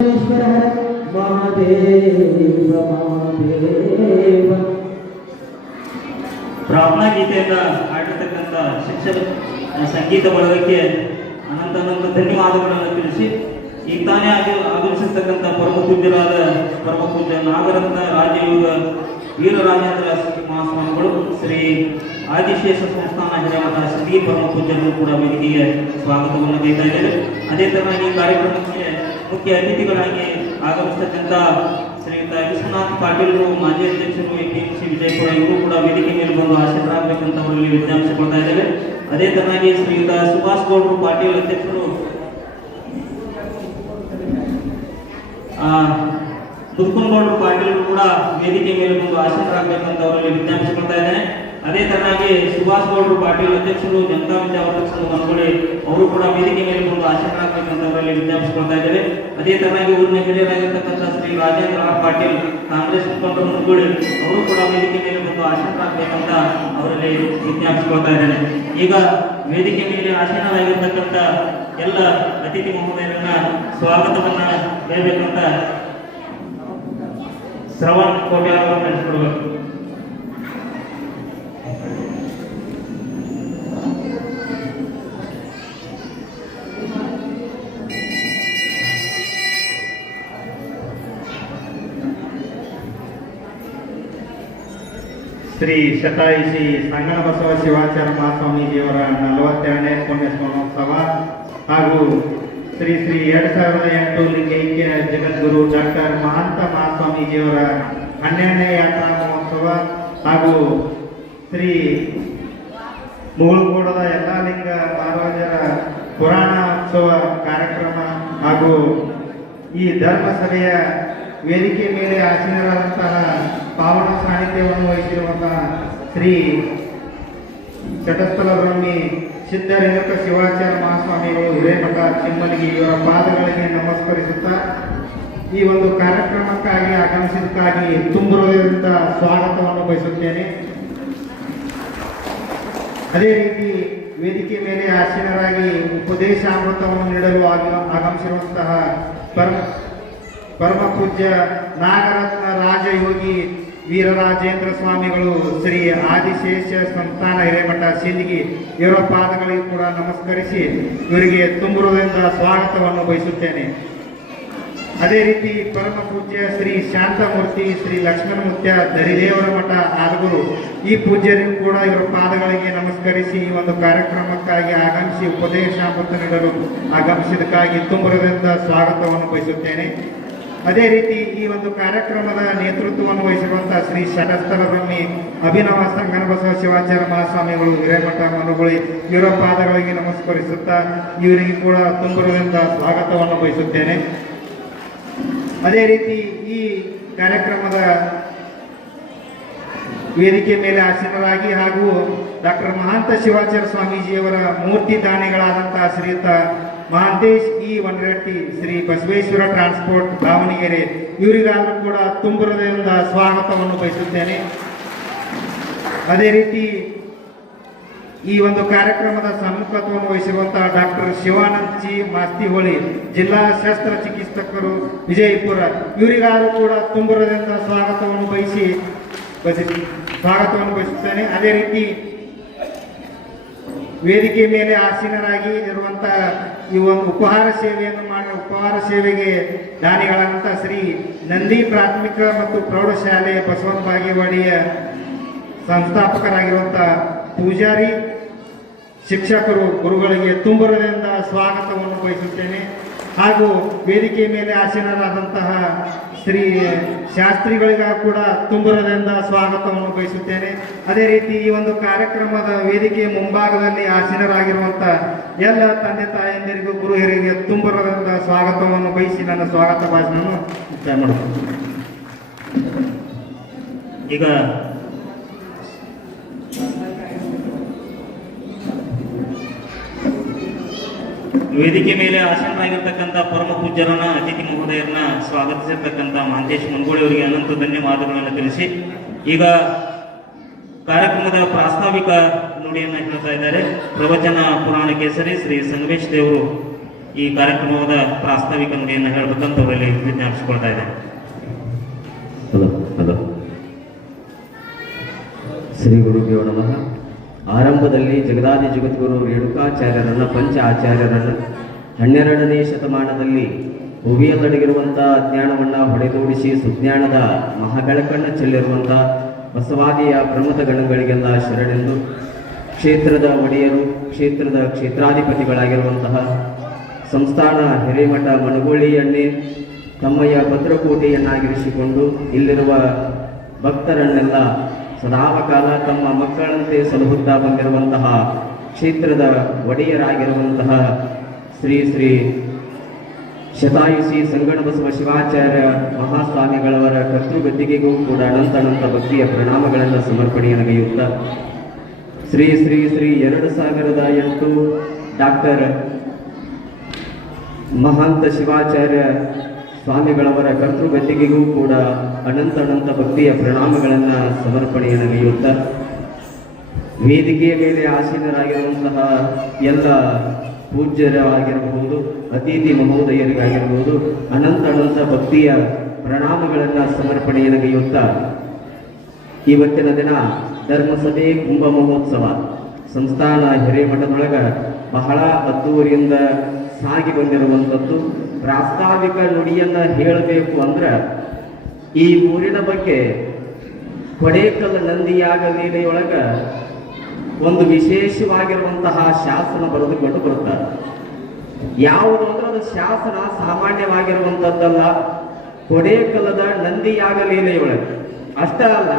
ಈಶ್ವರ ಗೀತೆಯಿಂದ ಆಡಿರ್ತಕ್ಕಂಥ ಶಿಕ್ಷಕ ಸಂಗೀತ ಬಳಗಕ್ಕೆ ಅನಂತ ಅನಂತ ಧನ್ಯವಾದಗಳನ್ನು ತಿಳಿಸಿ ಈಗ ತಾನೇ ಆಗಿ ಆಗಮಿಸಿರ್ತಕ್ಕಂಥ ಪರಮ ಪೂಜ್ಯರಾದ ನಾಗರತ್ನ ರಾಜಯೋಗ ವೀರರಾಜೇಂದ್ರ ಮಹಾಸ್ವಾಮಿಗಳು, ಶ್ರೀ ಆದಿಶೇಷ ಸಂಸ್ಥಾನ ಹಿರೇಮಠ ಶ್ರೀ ಪರಮ ಪೂಜ್ಯರು ಕೂಡ ವೇದಿಕೆಗೆ ಸ್ವಾಗತವನ್ನು ನೀಡ್ತಾ ಇದ್ದಾರೆ ಅದೇ ತರನಾಗಿ ಕಾರ್ಯಕ್ರಮಕ್ಕೆ ಮುಖ್ಯ ಅತಿಥಿಗಳಾಗಿ ಆಗಮಿಸ್ತಕ್ಕಂಥ ಶ್ರೀಯುತ ವಿಶ್ವನಾಥ್ ಪಾಟೀಲ್ ಮಾಜಿ ಅಧ್ಯಕ್ಷರು ಎಪಿಎಂಸಿ ವಿಜಯಪುರ ಇವರು ಕೂಡ ವೇದಿಕೆ ಮೇಲೆ ಬಂದು ಆಶೀರ್ವಾದಬೇಕಂತ ಅವರಲ್ಲಿ ವಿಜ್ಞಾಪಿಸಿಕೊಳ್ತಾ ಇದ್ದೇವೆ. ಅದೇ ತರನಾಗಿ ಶ್ರೀಯುತ ಸುಭಾಷ್ ಗೌಡರು ಪಾಟೀಲ್ ಅಧ್ಯಕ್ಷರು ಆ, ಮುದ್ಕುಂಗೌಡರು ಪಾಟೀಲ್ ಕೂಡ ವೇದಿಕೆ ಮೇಲೆ ಬಂದು ಆಶೀರ್ವಾದಬೇಕಂತ ಅವರಲ್ಲಿ ವಿಜ್ಞಾಪಿಸಿಕೊಳ್ತಾ ಇದ್ದೇನೆ. ಅದೇ ತರನಾಗಿ ಸುಭಾಷ್ ಗೌಡರು ಪಾಟೀಲ್ ಅಧ್ಯಕ್ಷರು, ಜನತಾ ವಿದ್ಯಾವರ್ಧಕ ಸಂಘ ಮನಗೊಳ್ಳಿ ಅವರು ಕೂಡ ವೇದಿಕೆ ಮೇಲೆ ಬಂದು ಆಚರಣೆ ಅವರಲ್ಲಿ ವಿಜ್ಞಾಪಿಸಿಕೊಳ್ತಾ ಇದ್ದಾರೆ ಅದೇ ತರನಾಗಿ ಊರಿನ ಹಿರಿಯರಾಗಿರ್ತಕ್ಕಂಥ ಶ್ರೀ ರಾಜೇಂದ್ರ ಪಾಟೀಲ್, ಕಾಂಗ್ರೆಸ್ ಮುಖಂಡರು ಮನಗೊಳ್ಳಿ ಅವರು ಕೂಡ ವೇದಿಕೆ ಮೇಲೆ ಬಂದು ಆಶೀರ್ವಾದಬೇಕಂತ ಅವರಲ್ಲಿ ವಿಜ್ಞಾಪಿಸಿಕೊಳ್ತಾ ಇದ್ದಾರೆ ಈಗ ವೇದಿಕೆ ಮೇಲೆ ಆಚರಣರಾಗಿರ್ತಕ್ಕಂಥ ಎಲ್ಲ ಅತಿಥಿ ಮಹೋದಯರನ್ನ ಸ್ವಾಗತವನ್ನ ಹೇಳ್ಬೇಕಂತ ಶ್ರವಣ್ ಕೋಟೆ ಅವರನ್ನು ನಡೆಸಿಕೊಡ್ಬೇಕು. ಶ್ರೀ ಶತಾಯುಷಿ ಸಂಗಣ ಬಸವ ಶಿವಾಚಾರ್ಯ ಮಹಾಸ್ವಾಮೀಜಿಯವರ ನಲವತ್ತೆರಡನೇ ಪುಣ್ಯ ಹಾಗೂ ಶ್ರೀ ಶ್ರೀ ಎರಡ್ ಸಾವಿರದ ಎಂಟು ಲಿಂಗೈಕ್ಯ ಜಗದ್ಗುರು ಡಾಕ್ಟರ್ ಮಹಾಂತ ಮಹಾಸ್ವಾಮೀಜಿಯವರ ಹನ್ನೆರಡನೇ ಯಾತ್ರಾ ಮಹೋತ್ಸವ ಹಾಗೂ ಶ್ರೀ ಮುಗುಳ್ಕೋಡದ ಎಲ್ಲ ಲಿಂಗ ಮಹಾರಾಜರ ಪುರಾಣ ಉತ್ಸವ ಕಾರ್ಯಕ್ರಮ ಹಾಗೂ ಈ ಧರ್ಮಸಭೆಯ ವೇದಿಕೆ ಮೇಲೆ ಆಸೀನರಾದಂತಹ ಪಾವನ ಸಾನ್ನಿಧ್ಯವನ್ನು ವಹಿಸಿರುವಂತಹ ಶ್ರೀ ಚಟಸ್ಥಲ ಬ್ರಹ್ಮಿ ಸಿದ್ಧರೇಣುಕ ಶಿವಾಚಾರ್ಯ ಮಹಾಸ್ವಾಮಿಗಳು ಹಿರೇಮಠ ಚಿಮ್ಮಲಿಗೆ ಇವರ ಪಾದಗಳಿಗೆ ನಮಸ್ಕರಿಸುತ್ತಾ ಈ ಒಂದು ಕಾರ್ಯಕ್ರಮಕ್ಕಾಗಿ ಆಗಮಿಸಿದ್ದಕ್ಕಾಗಿ ತುಂಬುವುದರಿಂದ ಸ್ವಾಗತವನ್ನು ಬಯಸುತ್ತೇನೆ. ಅದೇ ರೀತಿ ವೇದಿಕೆ ಮೇಲೆ ಆಸೀನರಾಗಿ ಉಪದೇಶಾಮೃತವನ್ನು ನೀಡಲು ಆಗ- ಆಗಮಿಸಿರುವಂತಹ ಪರಮ ಪರಮ ಪೂಜ್ಯ ನಾಗರತ್ನ ರಾಜಯೋಗಿ ವೀರರಾಜೇಂದ್ರ ಸ್ವಾಮಿಗಳು ಶ್ರೀ ಆದಿಶೇಷ ಸಂಸ್ಥಾನ ಹಿರೇಮಠ ಸಿಂದಗಿ ಇವರ ಪಾದಗಳಿಗೆ ಕೂಡ ನಮಸ್ಕರಿಸಿ ಇವರಿಗೆ ತುಂಬುವುದರಿಂದ ಸ್ವಾಗತವನ್ನು ಬಯಸುತ್ತೇನೆ. ಅದೇ ರೀತಿ ಪರಮ ಪೂಜ್ಯ ಶ್ರೀ ಶಾಂತಮೂರ್ತಿ ಶ್ರೀ ಲಕ್ಷ್ಮಣಮೂರ್ತಿಯ ದರಿದೇವರ ಮಠ ಆಲಗೂರು ಈ ಪೂಜ್ಯರಿಗೂ ಕೂಡ ಇವರ ಪಾದಗಳಿಗೆ ನಮಸ್ಕರಿಸಿ ಈ ಒಂದು ಕಾರ್ಯಕ್ರಮಕ್ಕಾಗಿ ಆಗಮಿಸಿ ಉಪದೇಶಾಮೃತ ನೀಡಲು ಆಗಮಿಸಿದಕ್ಕಾಗಿ ತುಂಬುವುದರಿಂದ ಸ್ವಾಗತವನ್ನು ಬಯಸುತ್ತೇನೆ. ಅದೇ ರೀತಿ ಈ ಒಂದು ಕಾರ್ಯಕ್ರಮದ ನೇತೃತ್ವವನ್ನು ವಹಿಸಿರುವಂತಹ ಶ್ರೀ ಬ್ರಹ್ಮಿ ಅಭಿನವ ಸಂಗನಬಸವ ಶಿವಾಚಾರ್ಯ ಮಹಾಸ್ವಾಮಿಗಳು ಹಿರೇಮಠ ಮನುಗುಳಿ ಇವರ ಪಾದಗಳಿಗೆ ನಮಸ್ಕರಿಸುತ್ತಾ ಇವರಿಗೆ ಕೂಡ ತುಂಬುವುದರಿಂದ ಸ್ವಾಗತವನ್ನು ಬಯಸುತ್ತೇನೆ ಅದೇ ರೀತಿ ಈ ಕಾರ್ಯಕ್ರಮದ ವೇದಿಕೆ ಮೇಲೆ ಆಸೀನರಾಗಿ ಹಾಗೂ ಡಾಕ್ಟರ್ ಮಹಾಂತ ಶಿವಾಚಾರ್ಯ ಸ್ವಾಮೀಜಿಯವರ ಮೂರ್ತಿ ದಾನಿಗಳಾದಂತಹ ಶ್ರೀಯುತ ಮಹಾಂತೇಶ್ ಇ ವನರೆಡ್ಡಿ ಶ್ರೀ ಬಸವೇಶ್ವರ ಟ್ರಾನ್ಸ್ಪೋರ್ಟ್, ದಾವಣಗೆರೆ, ಇವರಿಗಾದರೂ ಕೂಡ ತುಂಬುರದಿಂದ ಸ್ವಾಗತವನ್ನು ಬಯಸುತ್ತೇನೆ. ಅದೇ ರೀತಿ ಈ ಒಂದು ಕಾರ್ಯಕ್ರಮದ ಸಮ್ಮುಖತ್ವವನ್ನು ವಹಿಸಿರುವಂತಹ ಡಾಕ್ಟರ್ ಶಿವಾನಂದ್ ಜಿ ಮಾಸ್ತಿಹೊಳಿ, ಜಿಲ್ಲಾ ಶಸ್ತ್ರ ಚಿಕಿತ್ಸಕರು ವಿಜಯಪುರ, ಇವರಿಗಾದರೂ ಕೂಡ ತುಂಬುರದಿಂದ ಸ್ವಾಗತವನ್ನು ಬಯಸಿ ಬಯಸಿ ಸ್ವಾಗತವನ್ನು ಬಯಸುತ್ತೇನೆ. ಅದೇ ರೀತಿ ವೇದಿಕೆ ಮೇಲೆ ಆಸೀನರಾಗಿ ಇರುವಂತಹ ಈ ಒಂದು ಉಪಹಾರ ಸೇವೆಯನ್ನು ಮಾಡಿ, ಉಪಹಾರ ಸೇವೆಗೆ ದಾನಿಗಳಾದಂಥ ಶ್ರೀ ನಂದಿ ಪ್ರಾಥಮಿಕ ಮತ್ತು ಪ್ರೌಢಶಾಲೆ ಬಸವನ ಬಾಗೇವಾಡಿಯ ಸಂಸ್ಥಾಪಕರಾಗಿರುವಂಥ ಪೂಜಾರಿ, ಶಿಕ್ಷಕರು ಗುರುಗಳಿಗೆ ತುಂಬರದಿಂದ ಸ್ವಾಗತವನ್ನು ಬಯಸುತ್ತೇನೆ. ಹಾಗೂ ವೇದಿಕೆ ಮೇಲೆ ಆಸೀನರಾದಂತಹ ಶ್ರೀ ಶಾಸ್ತ್ರಿಗಳಿಗ ಕೂಡ ತುಂಬುರದಿಂದ ಸ್ವಾಗತವನ್ನು ಬಯಸುತ್ತೇನೆ. ಅದೇ ರೀತಿ ಈ ಒಂದು ಕಾರ್ಯಕ್ರಮದ ವೇದಿಕೆ ಮುಂಭಾಗದಲ್ಲಿ ಆಸೀನರಾಗಿರುವಂಥ ಎಲ್ಲ ತಂದೆ ತಾಯಂದಿರಿಗೂ ಗುರು ಹಿರಿಯರಿಗೆ ತುಂಬುರದಿಂದ ಸ್ವಾಗತವನ್ನು ಬಯಸಿ ನನ್ನ ಸ್ವಾಗತ ಭಾಷಣವನ್ನು ಮುಕ್ತಾಯ ಮಾಡುತ್ತೇನೆ. ಈಗ ವೇದಿಕೆ ಮೇಲೆ ಆಸೀನರಾಗಿರ್ತಕ್ಕಂಥ ಪರಮ ಪೂಜ್ಯರನ್ನ ಅತಿಥಿ ಮಹೋದಯರನ್ನ ಸ್ವಾಗತಿಸಿರ್ತಕ್ಕಂಥ ಮಹಂತೇಶ್ ಮುಂಗೋಳಿ ಅವರಿಗೆ ಅನಂತ ಧನ್ಯವಾದಗಳನ್ನು ತಿಳಿಸಿ, ಈಗ ಕಾರ್ಯಕ್ರಮದ ಪ್ರಾಸ್ತಾವಿಕ ನುಡಿಯನ್ನ ಹೇಳ್ತಾ ಇದ್ದಾರೆ. ಪ್ರವಚನ ಪುರಾಣ ಕೇಸರಿ ಶ್ರೀ ಸಂಗಮೇಶ್ ದೇವರು ಈ ಕಾರ್ಯಕ್ರಮದ ಪ್ರಾಸ್ತಾವಿಕ ನುಡಿಯನ್ನು ಹೇಳಬೇಕಂತ ಅವರಲ್ಲಿ ವಿಜ್ಞಾಪಿಸಿಕೊಳ್ತಾ ಇದ್ದಾರೆ. ಶ್ರೀ ಗುರು ನಮಃ. ಆರಂಭದಲ್ಲಿ ಜಗದಾದಿ ಜಗದ್ಗುರು ರೇಣುಕಾಚಾರ್ಯರನ್ನ ಪಂಚ ಆಚಾರ್ಯರನ್ನ ಹನ್ನೆರಡನೇ ಶತಮಾನದಲ್ಲಿ ಭುವಿಯಲ್ಲಡಗಿರುವಂಥ ಅಜ್ಞಾನವನ್ನ ಹೊಡೆದೋಡಿಸಿ ಸುಜ್ಞಾನದ ಮಹಾಬೆಳಕನ್ನು ಚೆಲ್ಲಿರುವಂಥ ಬಸವಾದಿಯ ಪ್ರಮುಖ ಗಣಗಳಿಗೆಲ್ಲ ಶರಣೆಂದು ಕ್ಷೇತ್ರದ ಒಡೆಯರು, ಕ್ಷೇತ್ರದ ಕ್ಷೇತ್ರಾಧಿಪತಿಗಳಾಗಿರುವಂತಹ ಸಂಸ್ಥಾನ ಹಿರೇಮಠ ಮಣಗೋಳಿಯನ್ನೇ ತಮ್ಮಯ್ಯ ಭದ್ರಕೋಟೆಯನ್ನಾಗಿರಿಸಿಕೊಂಡು ಇಲ್ಲಿರುವ ಭಕ್ತರನ್ನೆಲ್ಲ ಸದಾವಕಾಲ ತಮ್ಮ ಮಕ್ಕಳಂತೆ ಸಲಹುತ್ತಾ ಬಂದಿರುವಂತಹ ಕ್ಷೇತ್ರದ ಒಡೆಯರಾಗಿರುವಂತಹ ಶ್ರೀ ಶ್ರೀ ಶತಾಯುಷಿ ಸಂಗಣ ಬಸವ ಶಿವಾಚಾರ್ಯ ಮಹಾಸ್ವಾಮಿಗಳವರ ಕರ್ತೃಗದ್ದಿಗೆಗೂ ಕೂಡ ಅನಂತ ಅನಂತ ಭಕ್ತಿಯ ಪ್ರಣಾಮಗಳನ್ನು ಸಮರ್ಪಣೆಯಾಗಿಯುತ್ತ ಶ್ರೀ ಶ್ರೀ ಶ್ರೀ ಎರಡು ಸಾವಿರದ ಎಂಟು ಡಾಕ್ಟರ್ ಮಹಾಂತ ಶಿವಾಚಾರ್ಯ ಸ್ವಾಮಿಗಳವರ ಕರ್ತೃಗದ್ದಿಗೆಗೂ ಕೂಡ ಅನಂತ ಅನಂತ ಭಕ್ತಿಯ ಪ್ರಣಾಮಗಳನ್ನು ಸಮರ್ಪಣೆಯನ್ನಗೈಯುತ್ತ ವೇದಿಕೆಯ ಮೇಲೆ ಆಸೀನರಾಗಿರುವಂತಹ ಎಲ್ಲ ಪೂಜ್ಯರಾಗಿರಬಹುದು, ಅತಿಥಿ ಮಹೋದಯರಿಗಾಗಿರಬಹುದು ಅನಂತ ಅನಂತ ಭಕ್ತಿಯ ಪ್ರಣಾಮಗಳನ್ನು ಸಮರ್ಪಣೆಯನ್ನಗೈಯುತ್ತ ಇವತ್ತಿನ ದಿನ ಧರ್ಮಸಭೆ ಕುಂಭ ಮಹೋತ್ಸವ. ಸಂಸ್ಥಾನ ಹಿರೇಮಠದೊಳಗ ಬಹಳ ಅದ್ದೂರಿಯಿಂದ ಸಾಗಿ ಬಂದಿರುವಂಥದ್ದು. ಪ್ರಾಸ್ತಾವಿಕ ನುಡಿಯನ್ನ ಹೇಳಬೇಕು ಅಂದ್ರೆ ಈ ಊರಿನ ಬಗ್ಗೆ ಕೊಡೇಕಲ್ ನಂದಿಯಾಗ ಲೀಲೆಯೊಳಗ ಒಂದು ವಿಶೇಷವಾಗಿರುವಂತಹ ಶಾಸನ ಬರೆದುಕೊಂಡು ಬರುತ್ತಾರೆ. ಯಾವುದು ಅಂದ್ರೆ ಅದು ಶಾಸನ ಸಾಮಾನ್ಯವಾಗಿರುವಂಥದ್ದಲ್ಲ ಕೊಡೇಕಲದ ನಂದಿಯಾಗ ಲೀಲೆಯೊಳಗೆ ಅಷ್ಟೇ ಅಲ್ಲ,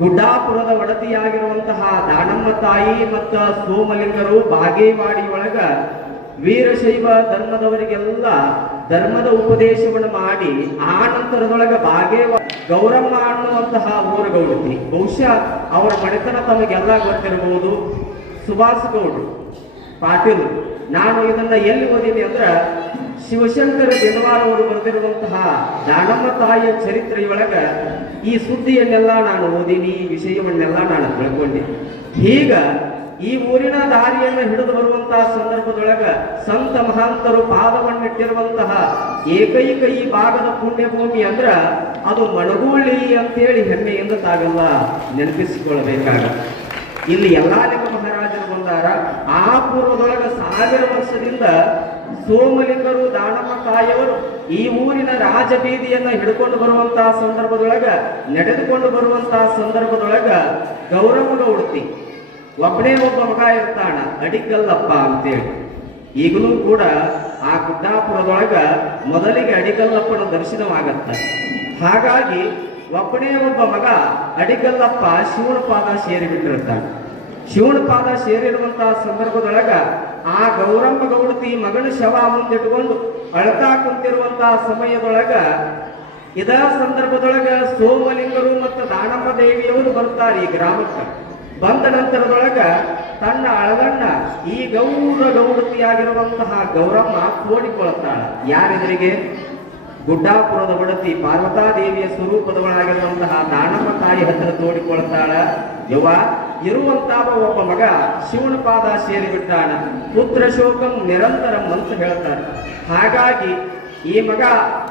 ಗುಡ್ಡಾಪುರದ ಒಡತಿಯಾಗಿರುವಂತಹ ದಾನಮ್ಮ ತಾಯಿ ಮತ್ತು ಸೋಮಲಿಂಗರು ಬಾಗೇವಾಡಿ ಒಳಗ ವೀರಶೈವ ಧರ್ಮದವರಿಗೆಲ್ಲ ಧರ್ಮದ ಉಪದೇಶವನ್ನು ಮಾಡಿ ಆ ನಂತರದೊಳಗೆ ಬಾಗೇವ ಗೌರಮ್ಮ ಅನ್ನುವಂತಹ ಊರ ಗೌಡತಿ. ಬಹುಶಃ ಅವರ ಮನೆತನ ತಮಗೆಲ್ಲ ಗೊತ್ತಿರಬಹುದು. ಸುಭಾಷ್ ಗೌಡ್ರು, ಪಾಟೀಲ್, ನಾನು ಇದನ್ನ ಎಲ್ಲಿ ಓದಿದೆ ಅಂದ್ರೆ ಶಿವಶಂಕರ ಜನವಾರ ಅವರು ಬರೆದಿರುವಂತಹ ದಾನಮ್ಮ ತಾಯಿಯ ಚರಿತ್ರೆಯೊಳಗ ಈ ಸುದ್ದಿಯನ್ನೆಲ್ಲ ನಾನು ಓದಿನಿ, ಈ ವಿಷಯವನ್ನೆಲ್ಲ ನಾನು ತಿಳ್ಕೊಂಡೆ ಈಗ ಈ ಊರಿನ ದಾರಿಯನ್ನು ಹಿಡಿದು ಬರುವಂತಹ ಸಂದರ್ಭದೊಳಗ ಸಂತ ಮಹಾಂತರು ಪಾದವನ್ನಿಟ್ಟಿರುವಂತಹ ಏಕೈಕ ಈ ಭಾಗದ ಪುಣ್ಯಭೂಮಿ ಅಂದ್ರ ಅದು ಮಣಗೂಳಿ ಅಂತೇಳಿ ಹೆಮ್ಮೆಯಿಂದ ತಾವೆಲ್ಲ ನೆನಪಿಸಿಕೊಳ್ಳಬೇಕಾಗತ್ತೆ. ಇಲ್ಲಿ ಎಲ್ಲಾ ಲಿಂಗ ಮಹಾರಾಜರು ಬಂದಾರ. ಆ ಪೂರ್ವದೊಳಗ ಸಾವಿರ ವರ್ಷದಿಂದ ಸೋಮಲಿಂಗರು ದಾನಮ್ಮ ತಾಯಿಯವರು ಈ ಊರಿನ ರಾಜಬೀದಿಯನ್ನ ಹಿಡ್ಕೊಂಡು ಬರುವಂತಹ ಸಂದರ್ಭದೊಳಗ, ನಡೆದುಕೊಂಡು ಬರುವಂತಹ ಸಂದರ್ಭದೊಳಗ ಗೌರವ ಗೌಡತಿ. ಒಬ್ಬನೇ ಒಬ್ಬ ಮಗ ಇರ್ತಾನ, ಅಡಿಕಲ್ಲಪ್ಪ ಅಂತೇಳಿ. ಈಗಲೂ ಕೂಡ ಆ ಗುಡ್ಡಾಪುರದೊಳಗ ಮೊದಲಿಗೆ ಅಡಿಗಲ್ಲಪ್ಪನ ದರ್ಶನವಾಗತ್ತ. ಹಾಗಾಗಿ ಒಬ್ಬನೇ ಒಬ್ಬ ಮಗ ಅಡಿಗಲ್ಲಪ್ಪ ಶಿವನ ಪಾದ ಸೇರಿಬಿಟ್ಟಿರ್ತಾನೆ. ಶಿವನ ಪಾದ ಸೇರಿರುವಂತಹ ಸಂದರ್ಭದೊಳಗ ಆ ಗೌರಮ್ಮ ಗೌಡತಿ ಮಗನ ಶವ ಮುಂದಿಟ್ಕೊಂಡು ಅಳ್ತಾ ಕುಂತಿರುವಂತಹ ಸಮಯದೊಳಗ ಇದ ಸಂದರ್ಭದೊಳಗ ಸೋಮಲಿಂಗರು ಮತ್ತು ದಾನಮ್ಮ ದೇವಿಯವರು ಬರ್ತಾರೆ ಈ ಗ್ರಾಮಕ್ಕೆ. ಬಂದ ನಂತರದೊಳಗ ತನ್ನ ಅಳಗಣ್ಣ ಈ ಗೌರ ಗೌಡತಿಯಾಗಿರುವಂತಹ ಗೌರಮ್ಮ ತೋಡಿಕೊಳ್ತಾಳ ಯಾರೆದುರಿಗೆ? ಗುಡ್ಡಾಪುರದ ಒಡತಿ ಪಾರ್ವತಾದೇವಿಯ ಸ್ವರೂಪದವಳಾಗಿರುವಂತಹ ದಾನಮ್ಮ ತಾಯಿ ಹತ್ತಿರ ತೋಡಿಕೊಳ್ತಾಳ ಯುವ ಇರುವಂತಹ ಒಬ್ಬ ಮಗ ಶಿವನ ಪಾದ ಸೇರಿ ಬಿಟ್ಟಾನ. ಪುತ್ರ ಶೋಕಂ ನಿರಂತರಂ ಅಂತ ಹೇಳ್ತಾರೆ ಹಾಗಾಗಿ ಈ ಮಗ,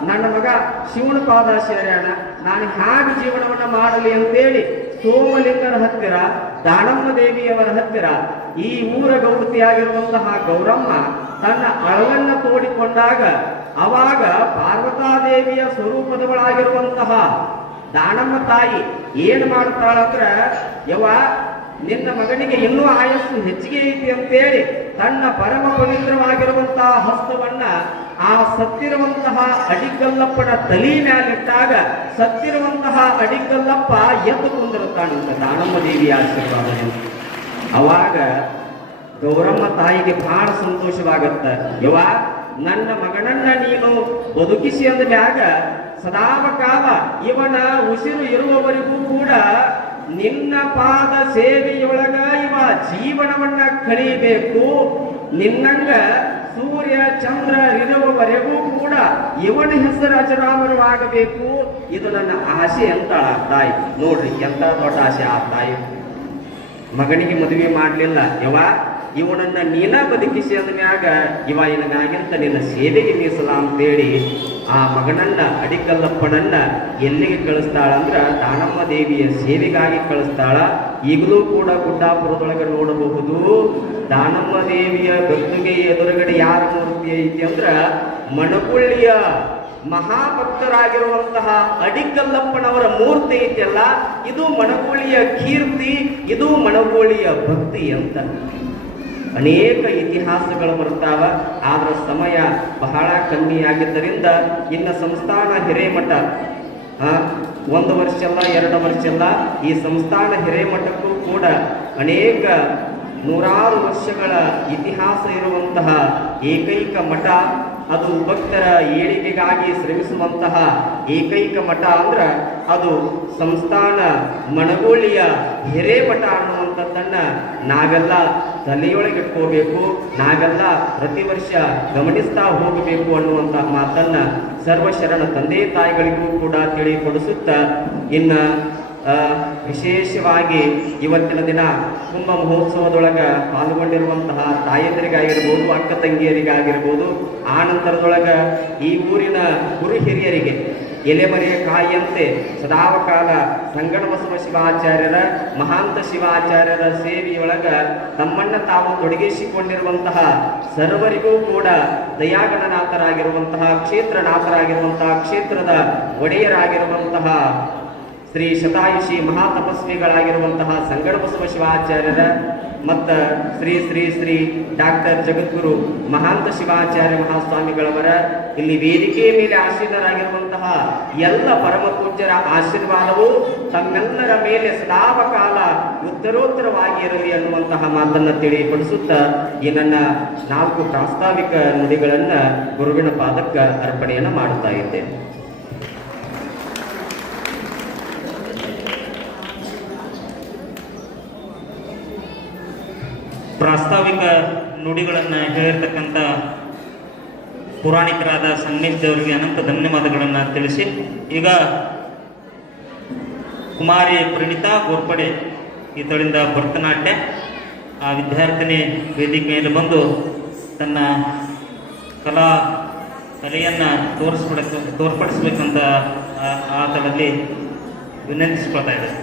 ನನ್ನ ಮಗ ಶಿವನ ಪಾದ ಸೇರ್ಯಾಣ ನಾನು ಹೇಗೆ ಜೀವನವನ್ನ ಮಾಡಲಿ ಅಂತೇಳಿ ಸೋಮಲಿಂಗನ ಹತ್ತಿರ ದಾನಮ್ಮ ದೇವಿಯವರ ಹತ್ತಿರ ಈ ಊರ ಗೌಡತಿಯಾಗಿರುವಂತಹ ಗೌರಮ್ಮ ತನ್ನ ಅಳವನ್ನ ತೋಡಿಕೊಂಡಾಗ ಅವಾಗ ಪಾರ್ವತಾದೇವಿಯ ಸ್ವರೂಪದವಳಾಗಿರುವಂತಹ ದಾನಮ್ಮ ತಾಯಿ ಏನ್ ಮಾಡ್ತಾಳಂದ್ರ ಯವ ನಿನ್ನ ಮಗನಿಗೆ ಇನ್ನೂ ಆಯಸ್ಸು ಹೆಚ್ಚಿಗೆ ಐತಿ ಅಂತೇಳಿ ತನ್ನ ಪರಮ ಪವಿತ್ರವಾಗಿರುವಂತಹ ಹಸ್ತವನ್ನ ಆ ಸತ್ತಿರುವಂತಹ ಅಡಿಕಲ್ಲಪ್ಪನ ತಲಿ ಮ್ಯಾಲಿಟ್ಟಾಗ ಸತ್ತಿರುವಂತಹ ಅಡಿಗಲ್ಲಪ್ಪ ಎದ್ದು ಕುಂದಿರುತ್ತಾನಂತ ದಾನಮ್ಮ ದೇವಿ ಆಶೀರ್ವಾದ ಅವಾಗ ಗೌರಮ್ಮ ತಾಯಿಗೆ ಬಹಳ ಸಂತೋಷವಾಗತ್ತ. ಯುವ ನನ್ನ ಮಗನನ್ನ ನೀನು ಬದುಕಿಸಿ ಅಂದ ಮ್ಯಾಗ ಸದಾವಕಾಲ ಇವನ ಉಸಿರು ಇರುವವರೆಗೂ ಕೂಡ ನಿನ್ನ ಪಾದ ಸೇವೆಯೊಳಗ ಇವ ಜೀವನವನ್ನ ಕಳೀಬೇಕು ನಿನ್ನಂಗ ಸೂರ್ಯ, ಚಂದ್ರ, ಇರುವವರೆಗೂ ಕೂಡ ಇವನ ಹೆಸರು ಅಜರಾಮರವಾಗಬೇಕು ಇದು ನನ್ನ ಆಸೆ ಅಂತಾಳ ಆ ತಾಯಿ ನೋಡ್ರಿ, ಎಂತ ದೊಡ್ಡ ಆಸೆ ಆ ತಾಯಿ ಮಗನಿಗೆ ಮದುವೆ ಮಾಡಲಿಲ್ಲ. ಯವ ಇವನನ್ನ ನೀನ ಬದುಕಿಸಿ ಅಂದ ಮ್ಯಾಗ ಇವ ಇನಗಾಗಿಂತ ನಿನ್ನ ಸೇವೆಗೆ ಮೀಸಲ ಅಂತೇಳಿ ಆ ಮಗನನ್ನ ಅಡಿಕಲ್ಲಪ್ಪನನ್ನ ಎಲ್ಲಿಗೆ ಕಳಿಸ್ತಾಳಂದ್ರ ದಾನಮ್ಮ ದೇವಿಯ ಸೇವೆಗಾಗಿ ಕಳಿಸ್ತಾಳ. ಈಗಲೂ ಕೂಡ ಗುಡ್ಡಾಪುರದೊಳಗೆ ನೋಡಬಹುದು. ದಾನಮ್ಮ ದೇವಿಯ ಗದ್ದುಗೆ ಎದುರುಗಡೆ ಯಾರ ಮೂರ್ತಿ ಐತಿ ಅಂದ್ರ ಮಣಗುಳ್ಳಿಯ ಮಹಾಭಕ್ತರಾಗಿರುವಂತಹ ಅಡಿಕಲ್ಲಪ್ಪನವರ ಮೂರ್ತಿ ಐತಿಯಲ್ಲ ಇದು ಮಣಕುಳಿಯ ಕೀರ್ತಿ, ಇದು ಮಣಕುಳಿಯ ಭಕ್ತಿ ಅಂತ. ಅನೇಕ ಇತಿಹಾಸಗಳು ಬರ್ತಾವ ಆದ್ರ ಸಮಯ ಬಹಳ ಕಮ್ಮಿ ಆಗಿದ್ದರಿಂದ ಇನ್ನು ಸಂಸ್ಥಾನ ಹಿರೇಮಠ ಒಂದು ವರ್ಷ ಅಲ್ಲ ಎರಡು ವರ್ಷ ಅಲ್ಲ ಈ ಸಂಸ್ಥಾನ ಹಿರೇಮಠಕ್ಕೂ ಕೂಡ ಅನೇಕ ನೂರಾರು ವರ್ಷಗಳ ಇತಿಹಾಸ ಇರುವಂತಹ ಏಕೈಕ ಮಠ ಅದು ಭಕ್ತರ ಏಳಿಗೆಗಾಗಿ ಶ್ರಮಿಸುವಂತಹ ಏಕೈಕ ಮಠ ಅಂದ್ರೆ ಅದು ಸಂಸ್ಥಾನ ಮಣಗೋಳಿಯ ಹಿರೇಮಠ ಅನ್ನುವಂಥದ್ದನ್ನು ನಾವೆಲ್ಲ ತಲೆಯೊಳಗಿಟ್ಕೋಬೇಕು ನಾವೆಲ್ಲ ಪ್ರತಿ ವರ್ಷ ಗಮನಿಸ್ತಾ ಹೋಗಬೇಕು ಅನ್ನುವಂತಹ ಮಾತನ್ನ ಸರ್ವಶರಣ ತಂದೆ ತಾಯಿಗಳಿಗೂ ಕೂಡ ತಿಳಿಪಡಿಸುತ್ತಾ ಇನ್ನ ವಿಶೇಷವಾಗಿ ಇವತ್ತಿನ ದಿನ ಕುಂಭ ಮಹೋತ್ಸವದೊಳಗೆ ಪಾಲ್ಗೊಂಡಿರುವಂತಹ ತಾಯಂದಿರಿಗಾಗಿರ್ಬೋದು, ಅಕ್ಕ ತಂಗಿಯರಿಗಾಗಿರ್ಬೋದು ಆ ನಂತರದೊಳಗ ಈ ಊರಿನ ಗುರು ಹಿರಿಯರಿಗೆ ಎಲೆಮರೆಯ ಕಾಯಿಯಂತೆ ಸದಾವಕಾಲ ಸಂಗಣಬಸವ ಶಿವಾಚಾರ್ಯರ, ಮಹಾಂತ ಶಿವಾಚಾರ್ಯರ ಸೇವೆಯೊಳಗ ತಮ್ಮನ್ನ ತಾವು ತೊಡಗಿಸಿಕೊಂಡಿರುವಂತಹ ಸರ್ವರಿಗೂ ಕೂಡ ದಯಾಗಣನಾಥರಾಗಿರುವಂತಹ, ಕ್ಷೇತ್ರನಾಥರಾಗಿರುವಂತಹ, ಕ್ಷೇತ್ರದ ಒಡೆಯರಾಗಿರುವಂತಹ ಶ್ರೀ ಶತಾಯುಷಿ ಮಹಾತಪಸ್ವಿಗಳಾಗಿರುವಂತಹ ಸಂಗಡಬಸವ ಶಿವಾಚಾರ್ಯರ ಮತ್ತು ಶ್ರೀ ಶ್ರೀ ಶ್ರೀ ಡಾಕ್ಟರ್ ಜಗದ್ಗುರು ಮಹಾಂತ ಶಿವಾಚಾರ್ಯ ಮಹಾಸ್ವಾಮಿಗಳವರ ಇಲ್ಲಿ ವೇದಿಕೆಯ ಮೇಲೆ ಆಸೀನರಾಗಿರುವಂತಹ ಎಲ್ಲ ಪರಮ ಪೂಜ್ಯರ ಆಶೀರ್ವಾದವು ತಮ್ಮೆಲ್ಲರ ಮೇಲೆ ಸದಾವಕಾಲ ಉತ್ತರೋತ್ತರವಾಗಿ ಇರಲಿ ಅನ್ನುವಂತಹ ಮಾತನ್ನ ತಿಳಿಪಡಿಸುತ್ತಾ ಈ ನನ್ನ ನಾಲ್ಕು ಪ್ರಾಸ್ತಾವಿಕ ನುಡಿಗಳನ್ನು ಗುರುವಿನ ಪಾದಕ್ಕ ಅರ್ಪಣೆಯನ್ನು ಮಾಡುತ್ತಾ ಇದ್ದೇನೆ. ಪ್ರಾಸ್ತಾವಿಕ ನುಡಿಗಳನ್ನು ಹೇಳಿರ್ತಕ್ಕಂಥ ಪುರಾಣಿಕರಾದ ಸಂಗಮೇಶ್ ದೇವರಿಗೆ ಅನಂತ ಧನ್ಯವಾದಗಳನ್ನು ತಿಳಿಸಿ, ಈಗ ಕುಮಾರಿ ಪ್ರಣೀತಾ ಗೋರ್ಪಡೆ ಈತಳಿಂದ ಭರತನಾಟ್ಯ. ಆ ವಿದ್ಯಾರ್ಥಿನಿ ವೇದಿಕೆ ಮೇಲೆ ಬಂದು ತನ್ನ ಕಲಾ ಕಲೆಯನ್ನು ತೋರಿಸ್ಬಿಡಕ್ಕೆ, ತೋರ್ಪಡಿಸ್ಬೇಕಂತ ಆತಳಲ್ಲಿ ವಿನಂತಿಸ್ಕೊಳ್ತಾ ಇದ್ದಾರೆ